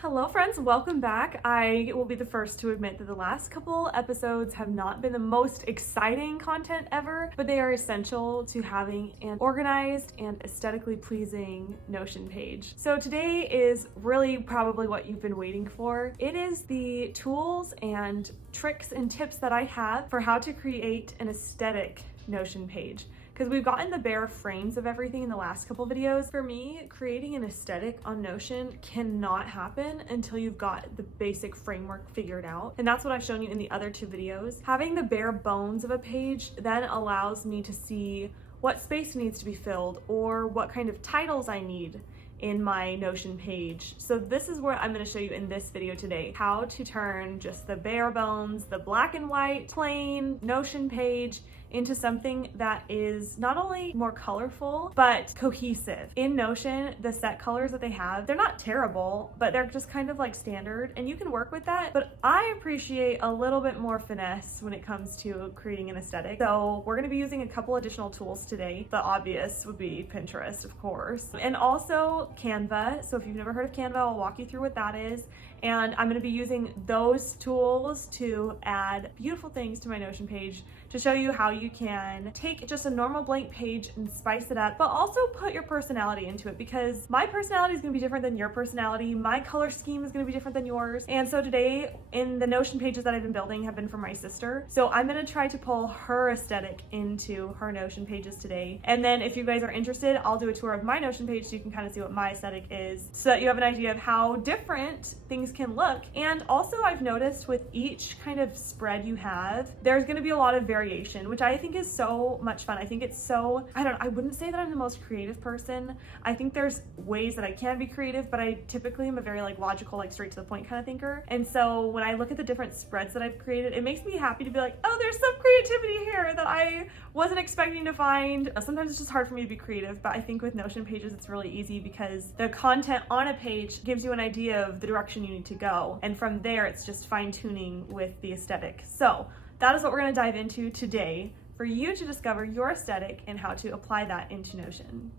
Hello friends, welcome back. I will be the first to admit that the last couple episodes have not been the most exciting content ever, but they are essential to having an organized and aesthetically pleasing Notion page. So today is really probably what you've been waiting for. It is the tools and tricks and tips that I have for how to create an aesthetic Notion page. Because we've gotten the bare frames of everything in the last couple videos. For me, creating an aesthetic on Notion cannot happen until you've got the basic framework figured out. And that's what I've shown you in the other two videos. Having the bare bones of a page then allows me to see what space needs to be filled or what kind of titles I need in my Notion page. So this is what I'm going to show you in this video today, how to turn just the bare bones, the black and white, plain Notion page into something that is not only more colorful, but cohesive. In Notion, the set colors that they have, they're not terrible, but they're just kind of like standard, and you can work with that. But I appreciate a little bit more finesse when it comes to creating an aesthetic. So we're gonna be using a couple additional tools today. The obvious would be Pinterest, of course, and also Canva. So if you've never heard of Canva, I'll walk you through what that is. And I'm gonna be using those tools to add beautiful things to my Notion page to show you how you can take just a normal blank page and spice it up, but also put your personality into it, because my personality is gonna be different than your personality. My color scheme is gonna be different than yours. And so today, in the Notion pages that I've been building have been for my sister. So I'm gonna try to pull her aesthetic into her Notion pages today. And then if you guys are interested, I'll do a tour of my Notion page so you can kind of see what my aesthetic is, so that you have an idea of how different things can look. And also I've noticed with each kind of spread you have, there's gonna be a lot of variation, which I think is so much fun. I think it's so, I wouldn't say that I'm the most creative person. I think there's ways that I can be creative, but I typically am a very like logical, like straight to the point kind of thinker. And so when I look at the different spreads that I've created, it makes me happy to be like, oh, there's some creativity here that I wasn't expecting to find. Sometimes it's just hard for me to be creative, but I think with Notion pages, it's really easy because the content on a page gives you an idea of the direction you need to go. And from there, it's just fine tuning with the aesthetic. So that is what we're gonna dive into today for you to discover your aesthetic and how to apply that into Notion.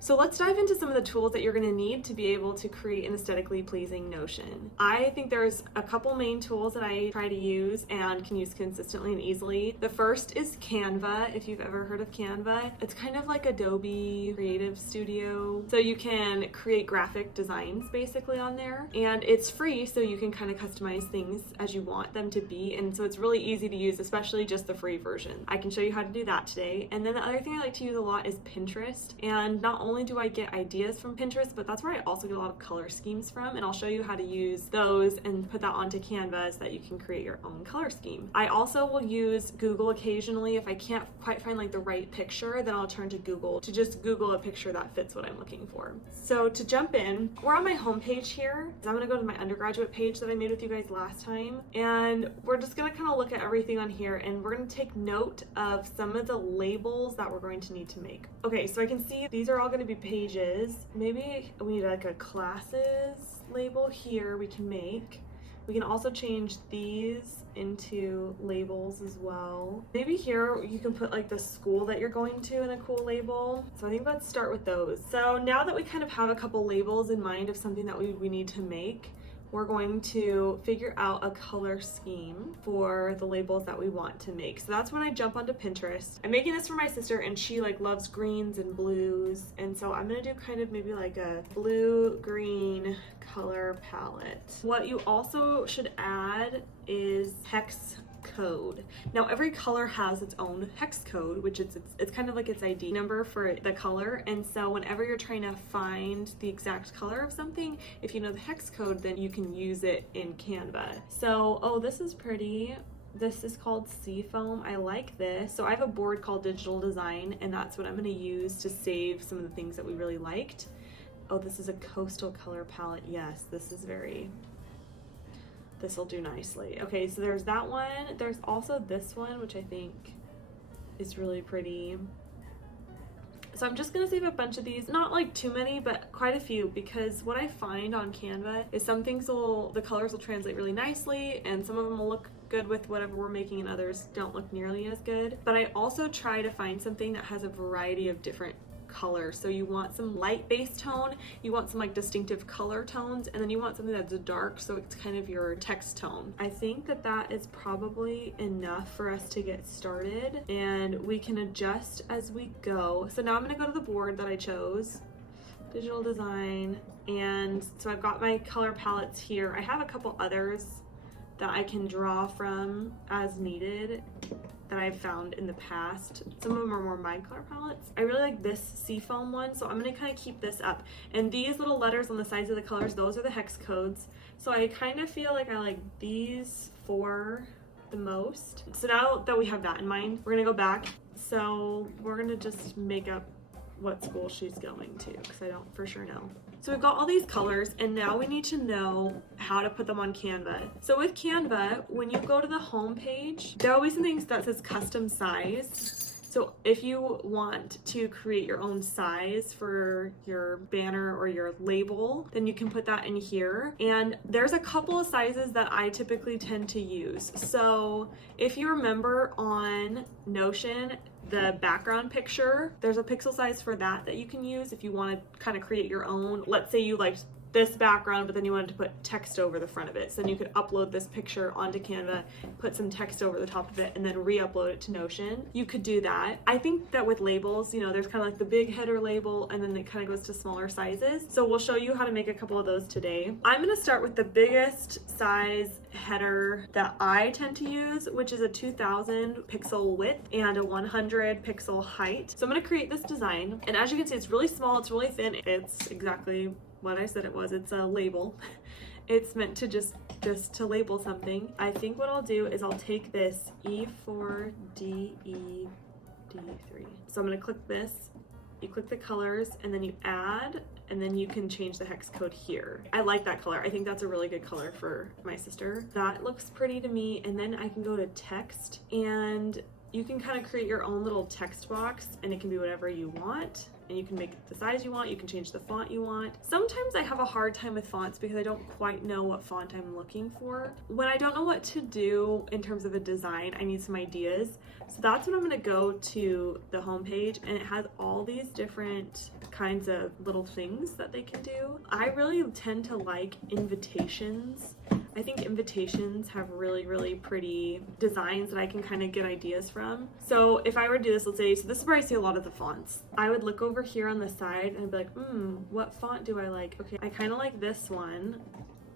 So let's dive into some of the tools that you're gonna need to be able to create an aesthetically pleasing Notion. I think there's a couple main tools that I try to use and can use consistently and easily. The first is Canva, if you've ever heard of Canva. It's kind of like Adobe Creative Studio. So you can create graphic designs basically on there, and it's free, so you can kind of customize things as you want them to be. And so it's really easy to use, especially just the free version. I can show you how to do that today. And then the other thing I like to use a lot is Pinterest. And not only do I get ideas from Pinterest, but that's where I also get a lot of color schemes from, and I'll show you how to use those and put that onto Canva so that you can create your own color scheme. I also will use Google occasionally. If I can't quite find like the right picture, then I'll turn to Google to just Google a picture that fits what I'm looking for. So to jump in, we're on my homepage here. I'm gonna go to my undergraduate page that I made with you guys last time, and we're just gonna kind of look at everything on here, and we're gonna take note of some of the labels that we're going to need to make. Okay, so I can see these are all gonna be pages. Maybe we need like a classes label here we can make. We can also change these into labels as well. Maybe here you can put like the school that you're going to in a cool label. So I think let's start with those. So now that we kind of have a couple labels in mind of something that we need to make, we're going to figure out a color scheme for the labels that we want to make. So that's when I jump onto Pinterest. I'm making this for my sister, and she like loves greens and blues. And so I'm gonna do kind of maybe like a blue-green color palette. What you also should add is hex code. Now every color has its own hex code, which it's kind of like its ID number for the color. And so whenever you're trying to find the exact color of something, if you know the hex code, then you can use it in Canva. So, oh, this is pretty. This is called Seafoam. I like this. So I have a board called Digital Design, and that's what I'm going to use to save some of the things that we really liked. Oh, this is a coastal color palette. Yes, this will do nicely. Okay, so there's that one. There's also this one, which I think is really pretty. So I'm just gonna save a bunch of these, not like too many, but quite a few, because what I find on Canva is some things the colors will translate really nicely, and some of them will look good with whatever we're making and others don't look nearly as good. But I also try to find something that has a variety of different color. So you want some light base tone, you want some like distinctive color tones, and then you want something that's dark so it's kind of your text tone. I think that that is probably enough for us to get started, and we can adjust as we go. So now I'm gonna go to the board that I chose, digital design, and so I've got my color palettes here. I have a couple others that I can draw from as needed that I've found in the past. Some of them are more my color palettes. I really like this seafoam one, so I'm gonna kind of keep this up. And these little letters on the sides of the colors, those are the hex codes. So I kind of feel like I like these four the most. So now that we have that in mind, we're gonna go back. So we're gonna just make up what school she's going to, because I don't for sure know. So we've got all these colors, and now we need to know how to put them on Canva. So with Canva, when you go to the home page, there will be some things that says custom size. So if you want to create your own size for your banner or your label, then you can put that in here. And there's a couple of sizes that I typically tend to use. So if you remember on Notion, the background picture, there's a pixel size for that you can use if you want to kind of create your own. Let's say you liked this background, but then you wanted to put text over the front of it. So then you could upload this picture onto Canva, put some text over the top of it, and then re-upload it to Notion. You could do that. I think that with labels, you know, there's kind of like the big header label, and then it kind of goes to smaller sizes. So we'll show you how to make a couple of those today. I'm gonna start with the biggest size header that I tend to use, which is a 2000 pixel width and a 100 pixel height. So I'm gonna create this design, and as you can see, it's really small, it's really thin. It's exactly what I said it was. It's a label. It's meant to just to label something. I think what I'll do is I'll take this E4DED3. So I'm gonna click this, you click the colors, and then you add, and then you can change the hex code here. I like that color. I think that's a really good color for my sister. That looks pretty to me. And then I can go to text, and you can kind of create your own little text box, and it can be whatever you want. And you can make it the size you want, you can change the font you want. Sometimes I have a hard time with fonts because I don't quite know what font I'm looking for. When I don't know what to do in terms of a design, I need some ideas. So that's when I'm gonna go to the homepage, and it has all these different kinds of little things that they can do. I really tend to like invitations. I think invitations have really, really pretty designs that I can kind of get ideas from. So if I were to do this, let's say, so this is where I see a lot of the fonts. I would look over here on the side and I'd be like, what font do I like? Okay, I kind of like this one.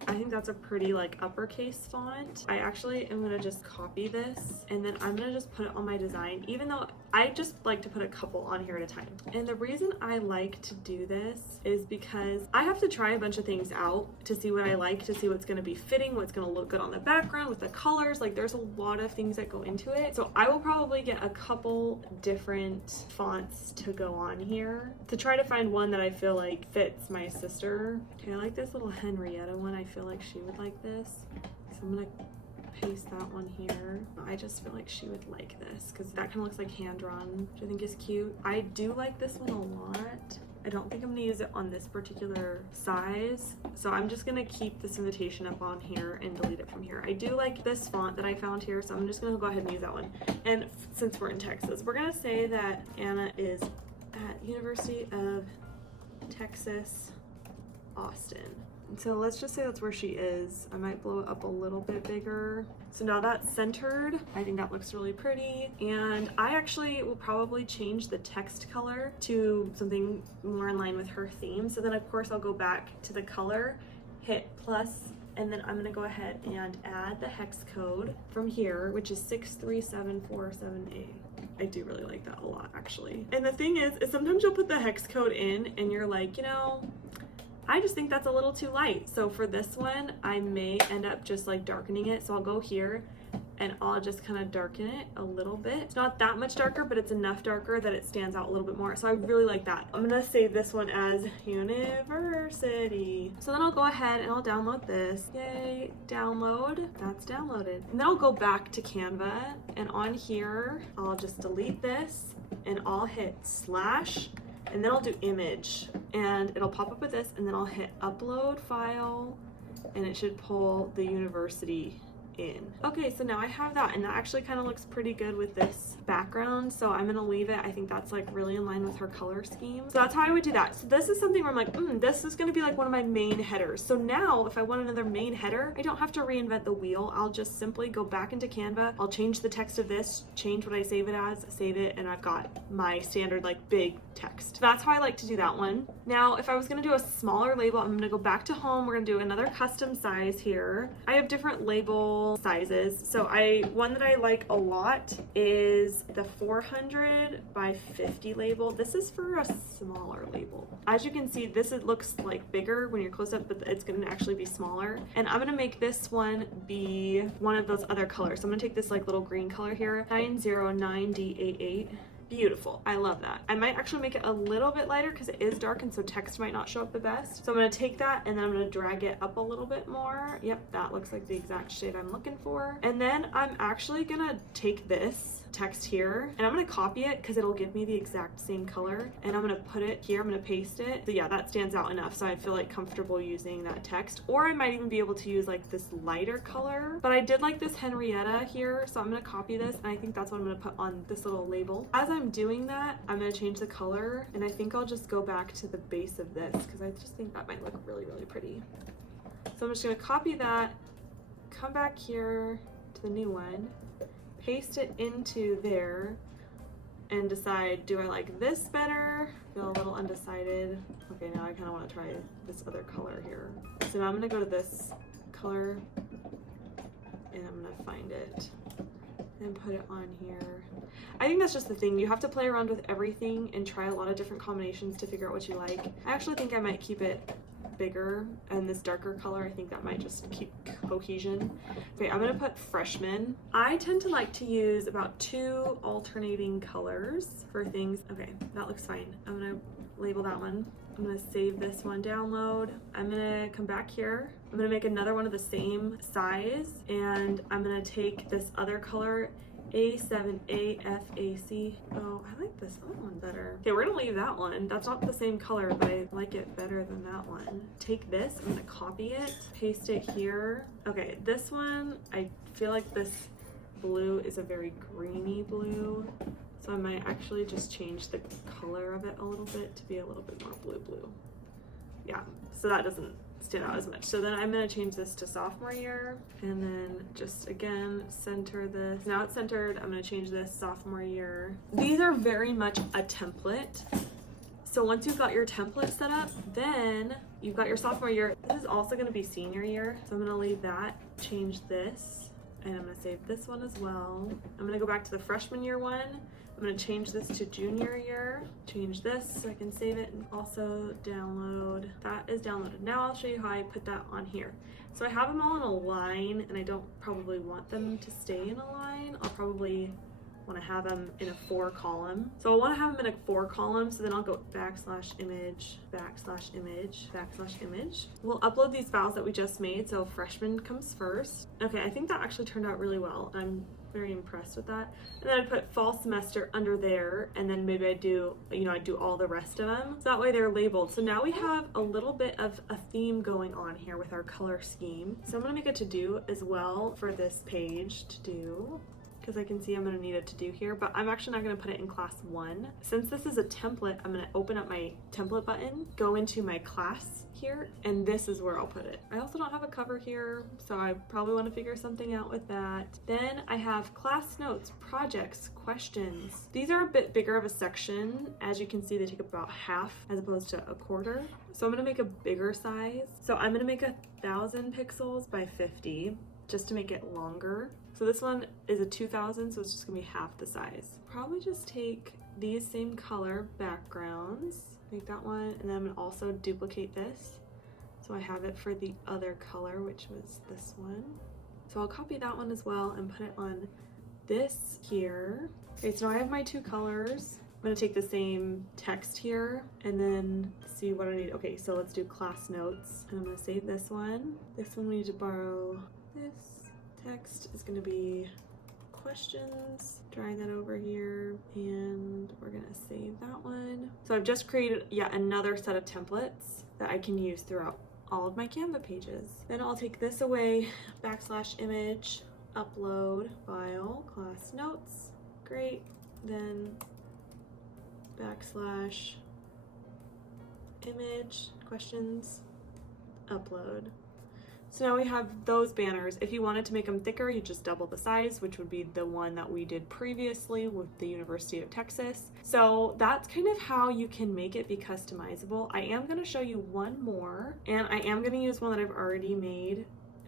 I think that's a pretty like uppercase font. I actually am gonna just copy this, and then I'm gonna just put it on my design, even though I just like to put a couple on here at a time. And the reason I like to do this is because I have to try a bunch of things out to see what I like, to see what's gonna be fitting, what's gonna look good on the background with the colors. Like there's a lot of things that go into it. So I will probably get a couple different fonts to go on here to try to find one that I feel like fits my sister. Okay, I like this little Henrietta one. I feel like she would like this. So I'm gonna paste that one here. I just feel like she would like this because that kind of looks like hand-drawn, which I think is cute. I do like this one a lot. I don't think I'm gonna use it on this particular size, so I'm just gonna keep this invitation up on here and delete it from here. I do like this font that I found here, so I'm just gonna go ahead and use that one. And since we're in Texas, we're gonna say that Anna is at University of Texas, Austin. So let's just say that's where she is. I might blow it up a little bit bigger. So now that's centered. I think that looks really pretty. And I actually will probably change the text color to something more in line with her theme. So then of course I'll go back to the color, hit plus, and then I'm gonna go ahead and add the hex code from here, which is 63747A. I do really like that a lot, actually. And the thing is sometimes you'll put the hex code in and you're like, you know, I just think that's a little too light. So for this one, I may end up just like darkening it. So I'll go here and I'll just kind of darken it a little bit. It's not that much darker, but it's enough darker that it stands out a little bit more. So I really like that. I'm gonna save this one as University. So then I'll go ahead and I'll download this. Yay, download. That's downloaded. And then I'll go back to Canva, and on here, I'll just delete this and I'll hit slash, and then I'll do image, and it'll pop up with this, and then I'll hit upload file, and it should pull the university in. Okay, so now I have that, and that actually kind of looks pretty good with this background, so I'm gonna leave it. I think that's like really in line with her color scheme. So that's how I would do that. So this is something where I'm like, this is gonna be like one of my main headers. So now if I want another main header, I don't have to reinvent the wheel. I'll just simply go back into Canva. I'll change the text of this, change what I save it as, save it, and I've got my standard like big text. That's how I like to do that one. Now, if I was gonna do a smaller label, I'm gonna go back to home. We're gonna do another custom size here. I have different label sizes. So one that I like a lot is the 400 by 50 label. This is for a smaller label. As you can see, it looks like bigger when you're close up, but it's gonna actually be smaller. And I'm gonna make this one be one of those other colors. So I'm gonna take this like little green color here, 909D88. Beautiful. I love that. I might actually make it a little bit lighter because it is dark and so text might not show up the best. So I'm going to take that and then I'm going to drag it up a little bit more. Yep, that looks like the exact shade I'm looking for. And then I'm actually going to take this text here and I'm going to copy it because it'll give me the exact same color, and I'm going to put it here. I'm going to paste it. So yeah, that stands out enough so I feel like comfortable using that text, or I might even be able to use like this lighter color, but I did like this Henrietta here, so I'm going to copy this and I think that's what I'm going to put on this little label. As I'm doing that, I'm going to change the color, and I think I'll just go back to the base of this because I just think that might look really, really pretty. So I'm just going to copy that, come back here to the new one, paste it into there, and decide, do I like this better? Feel a little undecided. Okay, now I kind of want to try this other color here. So now I'm going to go to this color and I'm going to find it and put it on here. I think that's just the thing. You have to play around with everything and try a lot of different combinations to figure out what you like. I actually think I might keep it bigger and this darker color. I think that might just keep cohesion. Okay, I'm gonna put freshman. I tend to like to use about 2 alternating colors for things. Okay, that looks fine. I'm gonna label that one. I'm gonna save this one, download. I'm gonna come back here. I'm gonna make another one of the same size, and I'm gonna take this other color, A7AFAC. Oh, I like this other one better. Okay, we're gonna leave that one. That's not the same color, but I like it better than that one. Take this, I'm gonna copy it, paste it here. Okay, this one, I feel like this blue is a very greeny blue. So I might actually just change the color of it a little bit to be a little bit more blue. Yeah, so that doesn't stand out as much. So then I'm gonna change this to sophomore year, and then just again, center this. Now it's centered, I'm gonna change this sophomore year. These are very much a template. So once you've got your template set up, then you've got your sophomore year. This is also gonna be senior year. So I'm gonna leave that, change this, and I'm gonna save this one as well. I'm gonna go back to the freshman year one. I'm gonna change this to junior year, change this so I can save it and also download. That is downloaded. Now I'll show you how I put that on here. So I have them all in a line, and I don't probably want them to stay in a line. I'll probably wanna have them in a 4-column. So I wanna have them in a 4-column, so then I'll go /image, /image, /image. We'll upload these files that we just made, so freshman comes first. Okay, I think that actually turned out really well. I'm very impressed with that. And then I put fall semester under there, and then maybe I do all the rest of them. So that way they're labeled. So now we have a little bit of a theme going on here with our color scheme. So I'm gonna make a to-do as well for this page, to-do, because I can see I'm gonna need a to-do here, but I'm actually not gonna put it in class 1. Since this is a template, I'm gonna open up my template button, go into my class here, and this is where I'll put it. I also don't have a cover here, so I probably wanna figure something out with that. Then I have class notes, projects, questions. These are a bit bigger of a section. As you can see, they take about half as opposed to a quarter. So I'm gonna make a bigger size. So I'm gonna make 1,000 pixels by 50, just to make it longer. So this one is a 2,000, so it's just gonna be half the size. Probably just take these same color backgrounds, make that one, and then I'm gonna also duplicate this. So I have it for the other color, which was this one. So I'll copy that one as well and put it on this here. Okay, so now I have my 2 colors. I'm gonna take the same text here and then see what I need. Okay, so let's do class notes. And I'm gonna save this one. This one we need to borrow this. Text is gonna be questions, drag that over here, and we're gonna save that one. So I've just created yet another set of templates that I can use throughout all of my Canva pages. Then I'll take this away, /image, upload file, class notes, great, then backslash image, questions, upload. So now we have those banners. If you wanted to make them thicker, you just double the size, which would be the one that we did previously with the University of Texas. So that's kind of how you can make it be customizable. I am going to show you one more, and I am going to use one that I've already made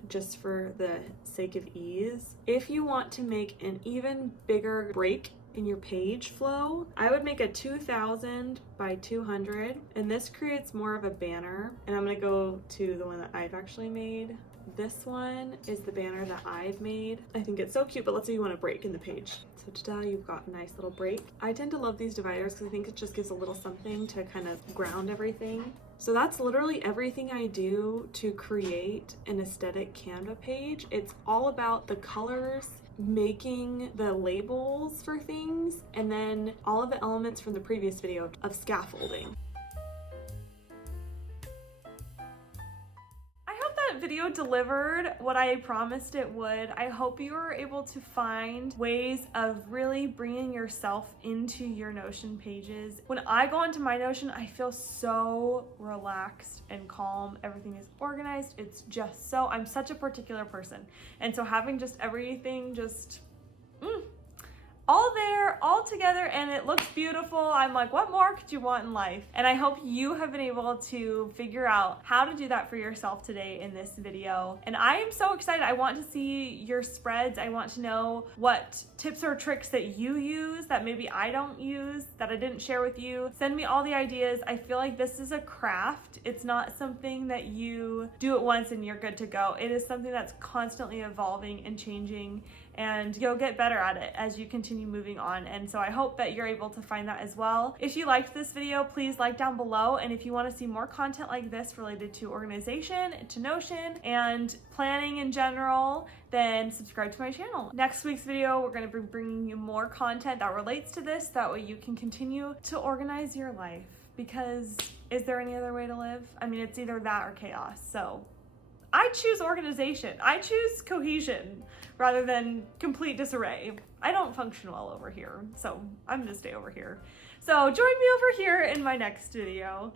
just for the sake of ease. If you want to make an even bigger break in your page flow, I would make a 2000 by 200, and this creates more of a banner. And I'm gonna go to the one that I've actually made. This one is the banner that I've made. I think it's so cute, but let's say you want a break in the page. So ta-da, you've got a nice little break. I tend to love these dividers because I think it just gives a little something to kind of ground everything. So that's literally everything I do to create an aesthetic Canva page. It's all about the colors, making the labels for things, and then all of the elements from the previous video of scaffolding. Video delivered what I promised it would. I hope you were able to find ways of really bringing yourself into your Notion pages. When I go into my Notion, I feel so relaxed and calm. Everything is organized. It's just so, I'm such a particular person. And so having just everything just, all there, all together, and it looks beautiful. I'm like, what more could you want in life? And I hope you have been able to figure out how to do that for yourself today in this video. And I am so excited. I want to see your spreads. I want to know what tips or tricks that you use that maybe I don't use, that I didn't share with you. Send me all the ideas. I feel like this is a craft. It's not something that you do it once and you're good to go. It is something that's constantly evolving and changing, and you'll get better at it as you continue moving on. And so I hope that you're able to find that as well. If you liked this video, please like down below. And if you want to see more content like this related to organization, to Notion, and planning in general, then subscribe to my channel. Next week's video, we're going to be bringing you more content that relates to this. That way you can continue to organize your life. Because is there any other way to live? I mean, it's either that or chaos. So I choose organization. I choose cohesion rather than complete disarray. I don't function well over here, so I'm gonna stay over here. So join me over here in my next video.